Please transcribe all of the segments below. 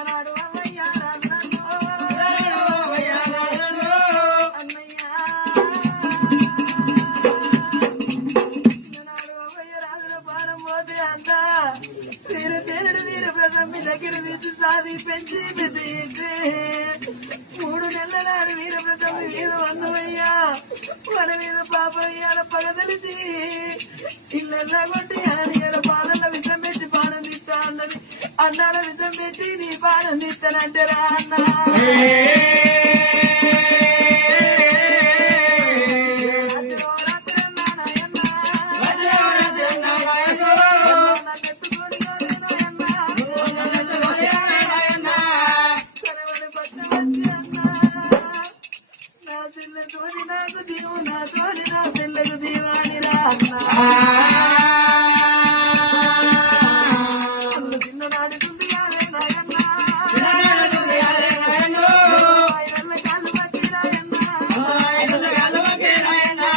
చిన్ననాడు అన్నయ్య రాజుల పాలన పోతే అంతా వీరు తేనెడు వీర ప్రసమ్మి దగ్గర తీసి సాది పెంచి పెద్ద 3 నెలల నాడు వీర ప్రసమ్మి వీరు అన్నమయ్యా మన మీద పాప ఇయ్యాల పగ తెలిసి ఇళ్ళల్లా కొట్టి ఆయన పాలన విషం పెట్టి పానం తీస్తా అన్నది అన్నాల విషం పెట్టి నీ పానం తీస్తానంటారా అన్నా నాకు దీవు నా తోని నా పిల్లకు దీవాని రా చిన్ననాడు తుంది నాయన్నా కాళ్ళు పట్టి నాయన్నా కాళ్ళు పట్టి నాయన్నా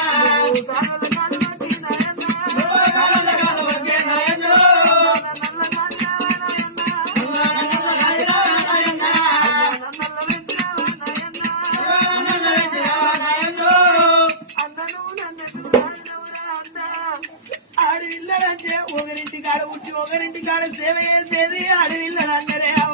ఆడవిల్లలంటే ఒకరింటి కాడ ఉట్టి ఒకరింటి కాడ సేవ చేసేది ఆడవిల్లలంటారే